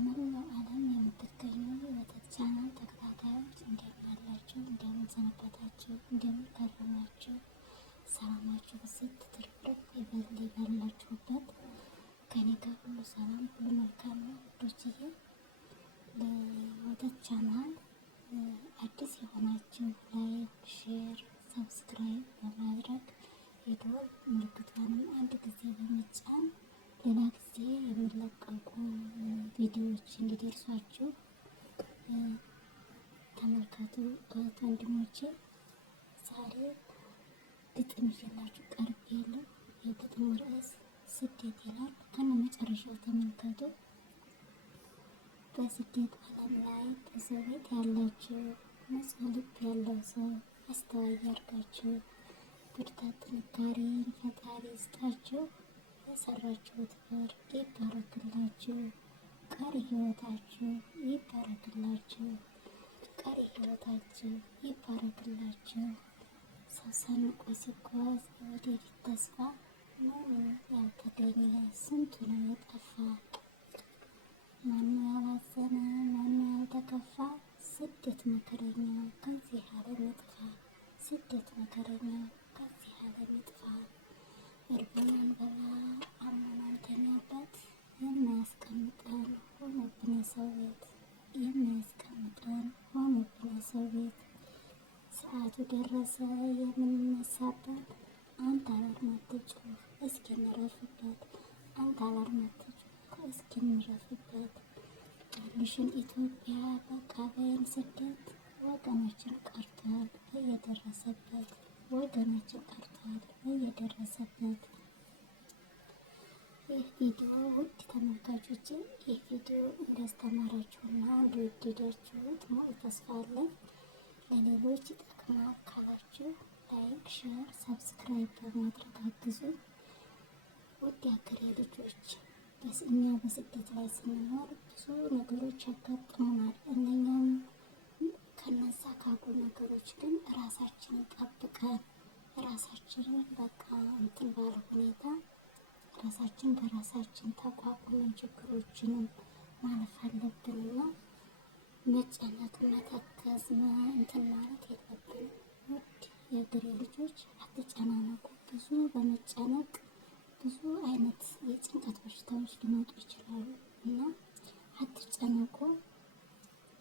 በመላው ዓለም የምትገኙ የወተት ቻናል ተከታታዮች እንደምን አላችሁ? እንደምን ሰነበታችሁ? እንደምን ከረማችሁ? ሰላማችሁ ብዝት ትርፍርፍ ይበል ባላችሁበት። ከኔ ጋር ሁሉ ሰላም፣ ሁሉ መልካም ነው ውዶችዬ። ለወተት ቻናል አዲስ የሆናችሁ ላይክ፣ ሼር፣ ሰብስክራይብ በማድረግ የደወል ምልክቷንም አንድ ጊዜ በመጫን ሌላ ጊዜ የሚለቀቁ ቪዲዮዎች እንዲደርሷችሁ ተመልከቱ። እህት ወንድሞቼ፣ ዛሬ ግጥም ይዤላችሁ ቀርቤያለሁ። የግጥሙ ርዕስ ስደት ይላል። ከነ መጨረሻው ተመልከቱ። በስደት ዓለም ላይ በሰው ቤት ያላችሁ ንጹሕ ልብ ያለው ሰው አስተዋይ ያርጋችሁ። ብርታት ጥንካሬን ፈጣሪ ይስጣችሁ። የሰራችሁት ፍሬ ይባረክላችሁ። ቀሪ ሕይወታችሁ ይባረክላችሁ። ቀሪ ሕይወታችሁ ይባረክላችሁ። ሰው ሰንቆ ሲጓዝ የወደፊት ተስፋ ምኑ ያልተገኘ ስንቱ ነው የጠፋ። ማነው ያላዘነ ማነው ያልተከፋ? ስደት መከረኛ ከዚህ ዓለም ይጥፋ። ስደት መከረኛ ከዚህ ዓለም ይጥፋ። እርቦን አንበላ አሞን አንተኛበት የማያስቀምጠን ሆኖብን የሰው ቤት። የሚያስቀምጠን ሆኖብን የሰው ቤት። ሰዓቱ ደረሰ የምንነሳበት። አንተ አላርም አትጩህ እስኪ እንረፍበት። አንተ አላርም አትጩህ እስኪ እንረፍበት። ትንሽን ኢትዮጵያ በቃ በይን ስደት። ወገናችን ቀርቷል እየደረሰበት። ወገናችን ቀርቷል እየደረሰበት። ይህ ቪዲዮ ውድ ተመልካቾች፣ ይህ ቪዲዮ እንዳስተማራችሁና እንደወደዳችሁት ሙሉ ተስፋ አለኝ። ለሌሎች ይጠቅማል ካላችሁ ላይክ፣ ሼር፣ ሰብስክራይብ በማድረግ አግዙ። ውድ የሀገሬ ልጆች፣ እኛ በስደት ላይ ስንኖር ብዙ ነገሮች ያጋጥሙናል። እነኛም ከነዛ ካሉ ነገሮች ግን ራሳችንን ጠብቀን ራሳችንን በቃ እንትን ባለ ሁኔታ ራሳችን በራሳችን ተቋቁመን ችግሮችንም ማለፍ አለብንና መጨነቅ፣ መተከዝ፣ እንትን ማለት የለብንም። ውድ የሀገሬ ልጆች አትጨናነቁ። ብዙ በመጨነቅ ብዙ አይነት የጭንቀት በሽታዎች ሊመጡ ይችላሉ እና አትጨነቁ።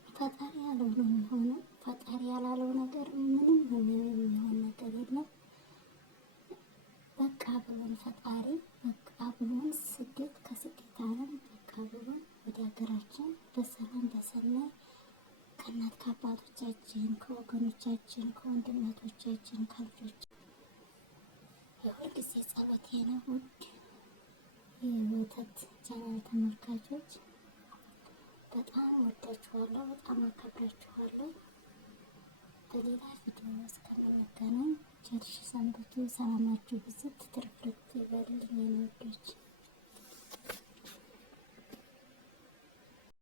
ፈጣሪ ያለው ነው የሚሆነው። ፈጣሪ ያላለው ነገር ምንም የሚሆን ነገር የለም። በቃ ብሎን ፈጣሪ በቃ ብሎን ስደት ከስደት ዓለም በቃ ብሎን ወደ ሀገራችን በሰላም በሰላም ከእናት ከአባቶቻችን ከወገኖቻችን ከወንድሞቻችን ከልጆች የሁል ጊዜ ጸሎቴ ነው። ውድ የወተት ቻናል ተመልካቾች፣ በጣም ወዳችኋለሁ፣ በጣም አከብራችኋለሁ። በሌላ ቪዲዮ እስከምንገናኝ ቸርሽ ሰንብቱ። ሰላማችሁ ብዝት